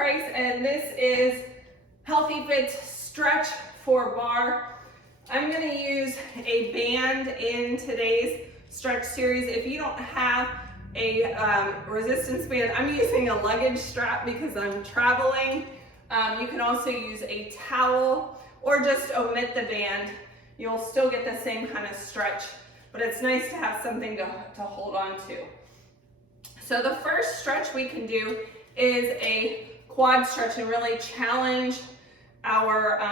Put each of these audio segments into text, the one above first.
Price, and this is Healthy Fit Stretch for Barre. I'm going to use a band in today's stretch series. If you don't have a resistance band, I'm using a luggage strap because I'm traveling. You can also use a towel or just omit the band. You'll still get the same kind of stretch, but it's nice to have something to hold on to. So the first stretch we can do is a quad stretch and really challenge our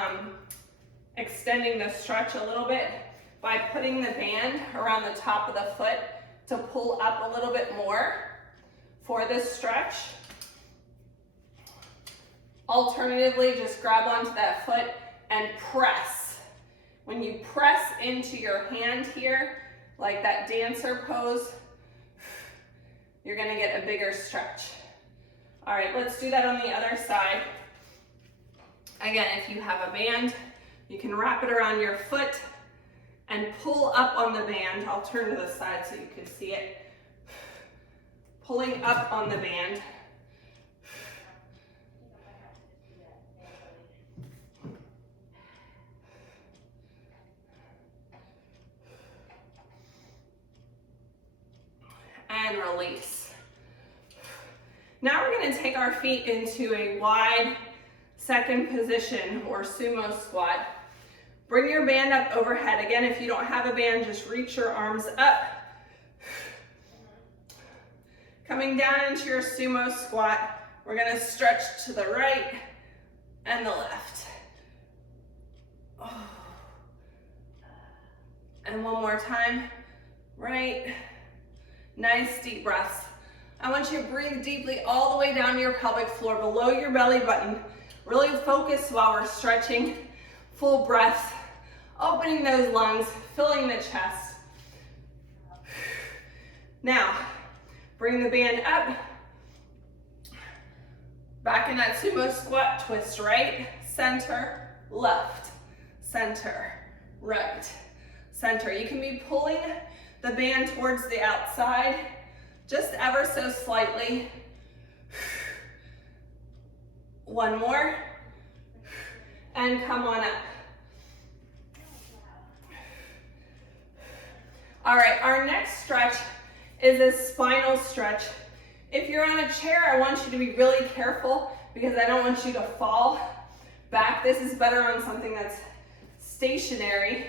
extending the stretch a little bit by putting the band around the top of the foot to pull up a little bit more for this stretch. Alternatively, just grab onto that foot and press. When you press into your hand here, like that dancer pose, you're gonna get a bigger stretch. All right, let's do that on the other side. Again, if you have a band, you can wrap it around your foot and pull up on the band. I'll turn to the side so you can see it. Pulling up on the band. And release. Now we're going to take our feet into a wide second position or sumo squat. Bring your band up overhead. Again, if you don't have a band, just reach your arms up. Coming down into your sumo squat, we're going to stretch to the right and the left. And one more time, right. Nice deep breaths. I want you to breathe deeply all the way down to your pelvic floor, below your belly button. Really focus while we're stretching. Full breaths, opening those lungs, filling the chest. Now, bring the band up. Back in that sumo squat, twist right, center, left, center, right, center. You can be pulling the band towards the outside, just ever so slightly. One more, and come on up. All right, our next stretch is a spinal stretch. If you're on a chair, I want you to be really careful because I don't want you to fall back. This is better on something that's stationary,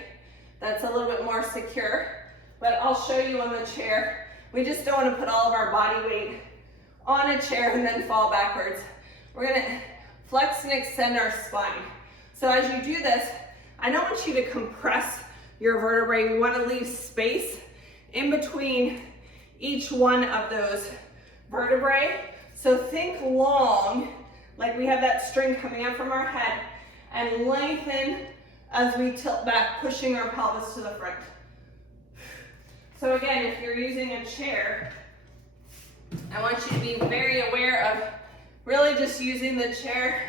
that's a little bit more secure. But I'll show you on the chair. We just don't want to put all of our body weight on a chair and then fall backwards. We're gonna flex and extend our spine. So as you do this, I don't want you to compress your vertebrae. We want to leave space in between each one of those vertebrae. So think long, like we have that string coming up from our head, and lengthen as we tilt back, pushing our pelvis to the front. So again, if you're using a chair, I want you to be very aware of really just using the chair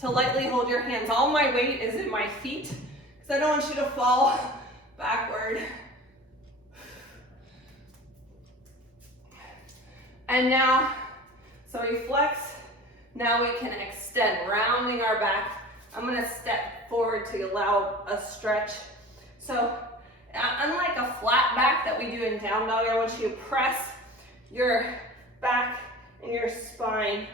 to lightly hold your hands. All my weight is in my feet because I don't want you to fall backward. And now, so we flex, now we can extend, rounding our back. I'm gonna step forward to allow a stretch. So, unlike a flat back that we do in down dog, I want you to press your back and your spine,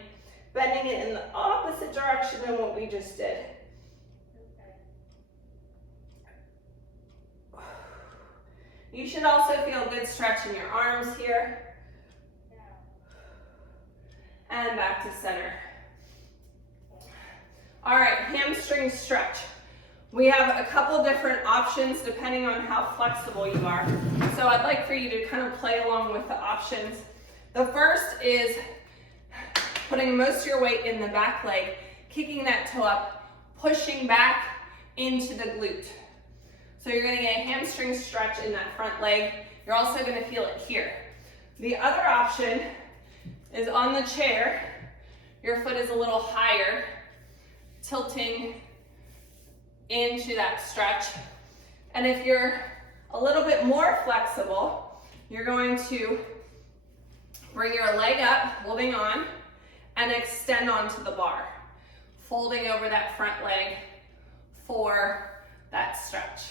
bending it in the opposite direction than what we just did. You should also feel a good stretch in your arms here. And back to center. All right, hamstring stretch. We have a couple different options depending on how flexible you are. So I'd like for you to kind of play along with the options. The first is putting most of your weight in the back leg, kicking that toe up, pushing back into the glute. So you're gonna get a hamstring stretch in that front leg. You're also gonna feel it here. The other option is on the chair. Your foot is a little higher, tilting into that stretch. And if you're a little bit more flexible, you're going to bring your leg up, holding on, and extend onto the bar, folding over that front leg for that stretch.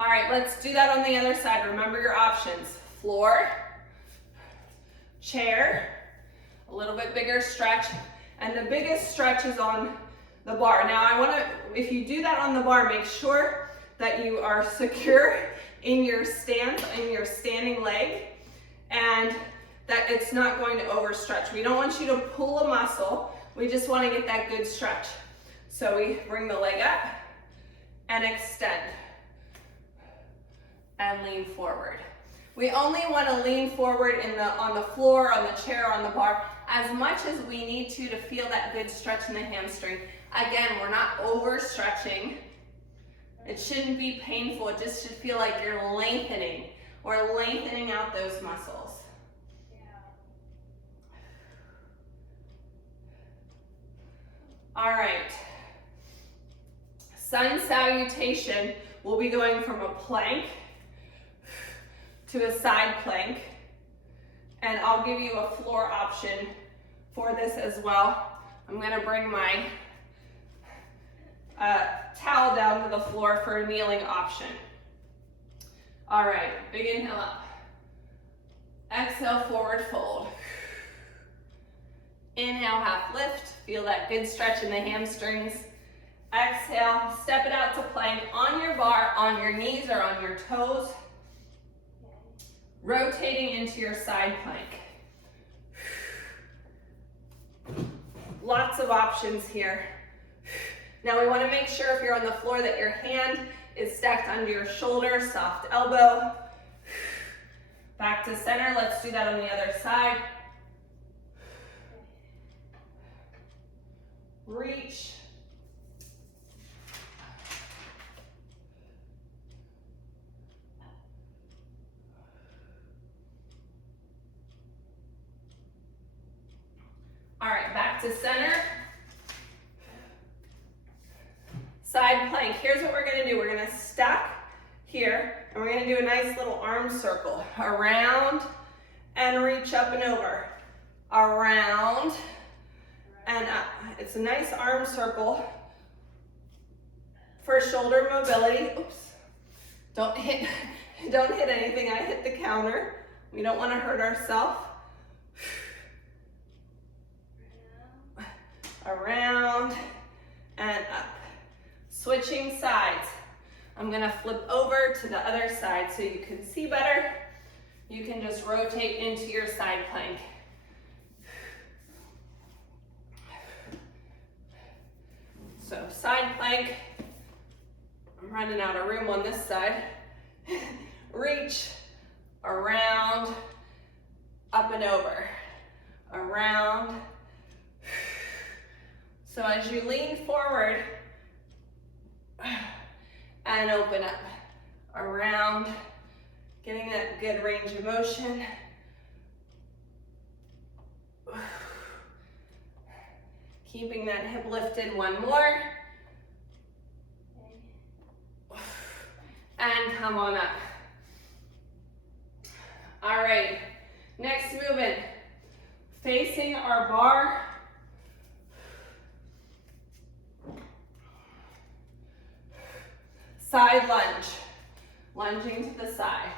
All right, let's do that on the other side. Remember your options: floor, chair, a little bit bigger stretch, and the biggest stretch is on the bar. Now I want to, if you do that on the bar, make sure that you are secure in your stance, in your standing leg, and that it's not going to overstretch. We don't want you to pull a muscle. We just want to get that good stretch. So we bring the leg up and extend and lean forward. We only want to lean forward on the floor, on the chair, on the bar, as much as we need to feel that good stretch in the hamstring. Again, we're not overstretching. It shouldn't be painful. It just should feel like you're lengthening or lengthening out those muscles. All right. Sun salutation, we'll be going from a plank to a side plank, and I'll give you a floor option for this as well. I'm going to bring my towel down to the floor for a kneeling option. All right, big inhale up. Exhale, forward fold. Inhale, half lift. Feel that good stretch in the hamstrings. Exhale, step it out to plank on your bar, on your knees or on your toes. Rotating into your side plank. Lots of options here. Now we want to make sure if you're on the floor that your hand is stacked under your shoulder, soft elbow. Back to center. Let's do that on the other side. Reach. All right, back to center. Side plank. Here's what we're gonna do. We're gonna stack here, and we're gonna do a nice little arm circle. Around and reach up and over. Around and up. It's a nice arm circle for shoulder mobility. Oops. Don't hit anything. I hit the counter. We don't want to hurt ourselves. Around and up. Switching sides. I'm gonna flip over to the other side so you can see better. You can just rotate into your side plank. So side plank. I'm running out of room on this side. Reach, around, up and over. Around. So as you lean forward and open up, around, getting that good range of motion. Keeping that hip lifted, one more. And come on up. All right, next movement, facing our bar. Side lunge, lunging to the side.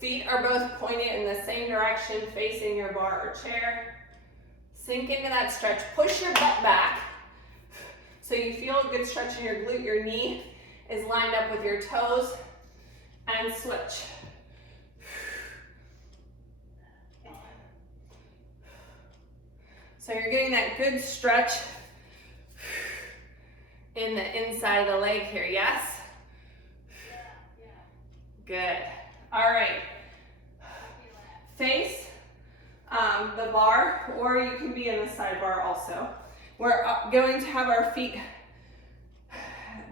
Feet are both pointed in the same direction, facing your bar or chair. Sink into that stretch. Push your butt back so you feel a good stretch in your glute. Your knee is lined up with your toes, and switch. So you're getting that good stretch in the inside of the leg here, yes? Good. All right. Face the bar, or you can be in the side bar also. We're going to have our feet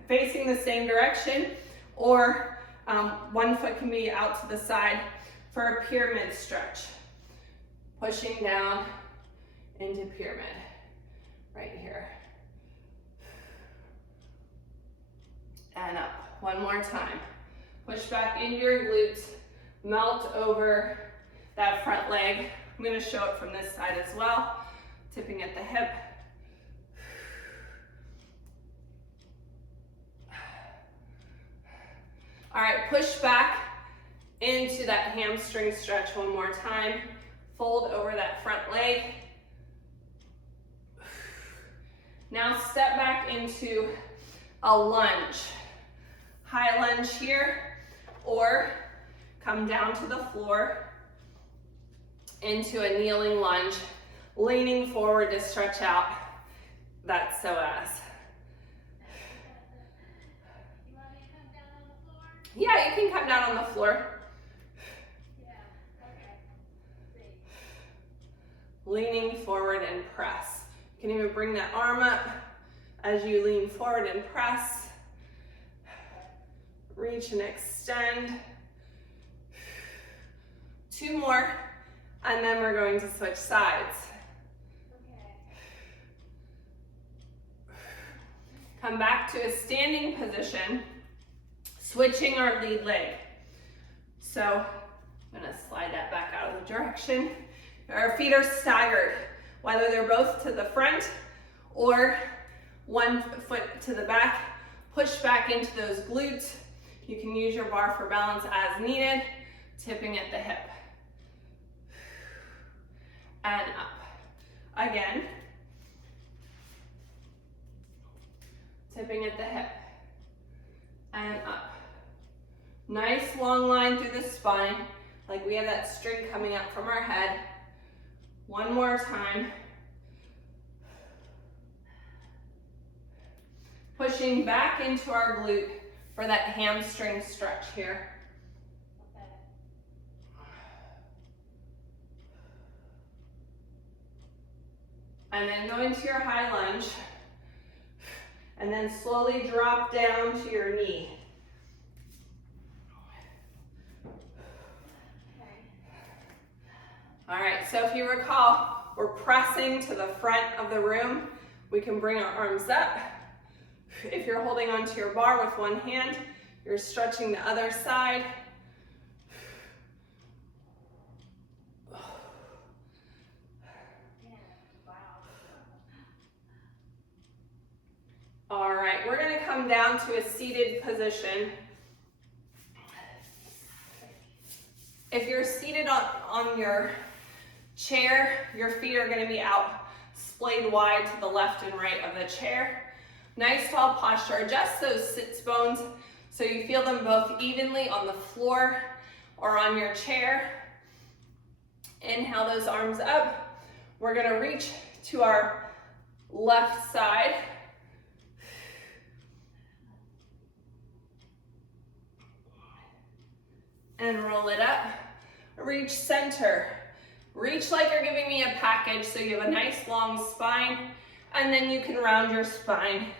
facing the same direction, or one foot can be out to the side for a pyramid stretch. Pushing down into pyramid, right here. And up, one more time. Push back into your glutes, melt over that front leg. I'm gonna show it from this side as well, tipping at the hip. All right, push back into that hamstring stretch one more time. Fold over that front leg. Now step back into a lunge. High lunge here, or come down to the floor into a kneeling lunge, leaning forward to stretch out that psoas. You want me to come down on the floor? Yeah, you can come down on the floor. Yeah, okay. Great. Leaning forward and press. You can even bring that arm up as you lean forward and press. Reach and extend. 2 more, and then we're going to switch sides. Okay. Come back to a standing position, switching our lead leg. So I'm gonna slide that back out of the direction. Our feet are staggered, whether they're both to the front or one foot to the back. Push back into those glutes. You can use your bar for balance as needed, tipping at the hip. And up. Again. Tipping at the hip. And up. Nice long line through the spine, like we have that string coming up from our head. One more time. Pushing back into our glute for that hamstring stretch here. Okay. And then go into your high lunge. And then slowly drop down to your knee. Okay. All right, so if you recall, we're pressing to the front of the room. We can bring our arms up. If you're holding onto your bar with one hand, you're stretching the other side. Yeah. Wow. All right, we're gonna come down to a seated position. If you're seated on your chair, your feet are gonna be out, splayed wide to the left and right of the chair. Nice tall posture. Adjust those sits bones so you feel them both evenly on the floor or on your chair. Inhale those arms up. We're gonna reach to our left side. And roll it up. Reach center. Reach like you're giving me a package so you have a nice long spine, and then you can round your spine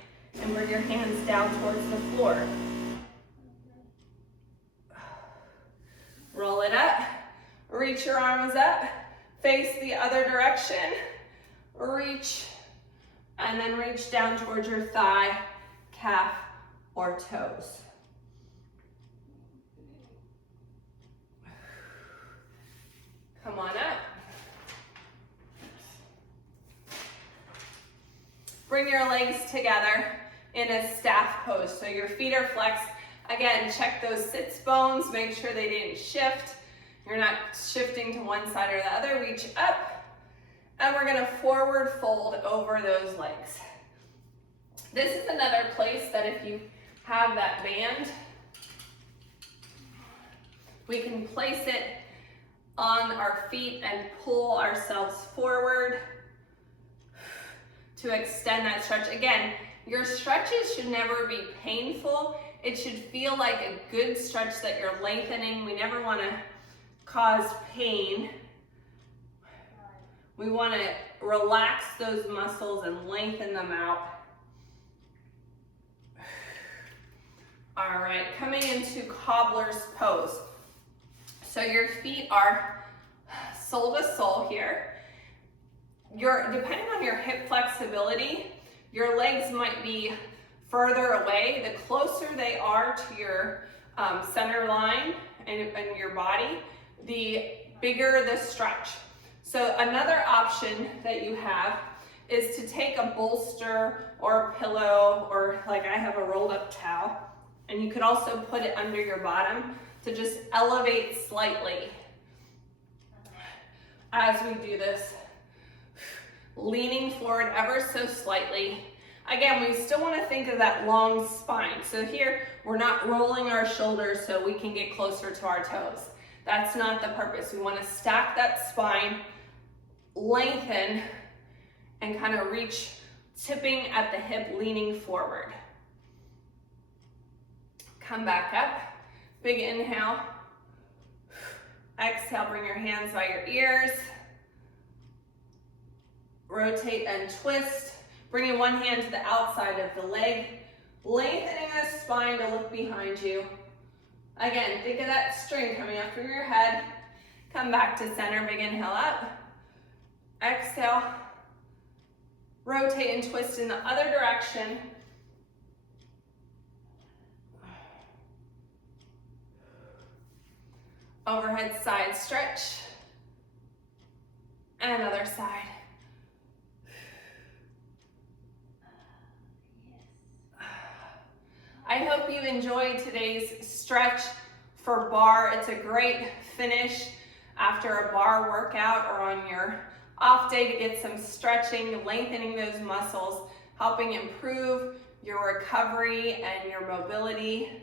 and bring your hands down towards the floor. Roll it up. Reach your arms up. Face the other direction. Reach, and then reach down towards your thigh, calf, or toes. Come on up. Bring your legs together in a staff pose. So your feet are flexed. Again, check those sits bones. Make sure they didn't shift. You're not shifting to one side or the other. Reach up. And we're gonna forward fold over those legs. This is another place that if you have that band, we can place it on our feet and pull ourselves forward to extend that stretch. Again, your stretches should never be painful. It should feel like a good stretch that you're lengthening. We never want to cause pain. We want to relax those muscles and lengthen them out. All right, coming into cobbler's pose. So your feet are sole to sole here. Depending on your hip flexibility, your legs might be further away. The closer they are to your center line in your body, the bigger the stretch. So another option that you have is to take a bolster or a pillow, or like I have a rolled up towel, and you could also put it under your bottom to just elevate slightly as we do this. Leaning forward ever so slightly. Again, we still want to think of that long spine. So here, we're not rolling our shoulders so we can get closer to our toes. That's not the purpose. We want to stack that spine, lengthen, and kind of reach, tipping at the hip, leaning forward. Come back up. Big inhale. Exhale, bring your hands by your ears. Rotate and twist. Bringing one hand to the outside of the leg. Lengthening the spine to look behind you. Again, think of that string coming up through your head. Come back to center, big inhale up. Exhale. Rotate and twist in the other direction. Overhead side stretch. And other side. I hope you enjoyed today's stretch for bar. It's a great finish after a bar workout or on your off day to get some stretching, lengthening those muscles, helping improve your recovery and your mobility.